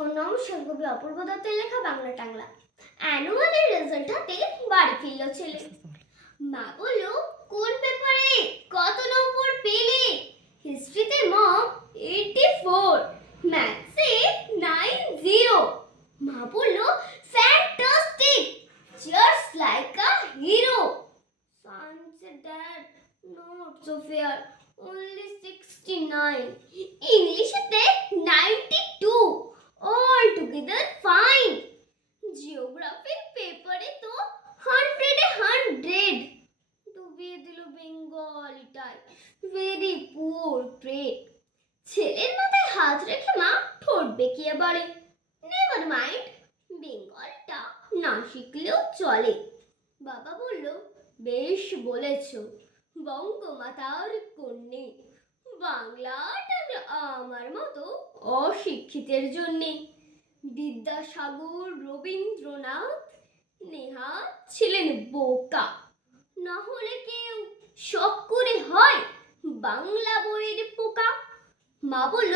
নমস্কার, কবি অপূর্ব দত্তের লেখা বাংলা টাংলা। অ্যানুয়ালের রেজাল্ট হাতে বাড়ি ফিরল ছেলে। মা বলল, কোন পেপারে কত নম্বর পেলে? হিস্ট্রিতে মম 84, ম্যাথসে 90। মা বলল, fantastic, just like a hero. Son said, Dad, not so fair, only 69. ইংলিশেতে 92, all together fine. জিওগ্রাফির পেপারে তো 100 ডুবিয়ে দিল বেঙ্গলিটাই, ভেরি পুয়ার ট্রেড। ছেলের মাথায় হাত রেখে মা ঠোঁট বেঁকিয়ে বলে, নেভার মাইন্ড, বেঙ্গলটা না শিখলেও চলে। বাবা বলল, বেশ বলেছ, বঙ্গমাতার কন্যে, বাংলাটা আমার মতো অশিক্ষিতের জন্যে। বিদ্যাসাগর, রবীন্দ্রনাথ, নেহাত ছিলেন বোকা, না হলে কেউ শখ করে হয় বাংলা বইয়ের পোকা। মা বলল,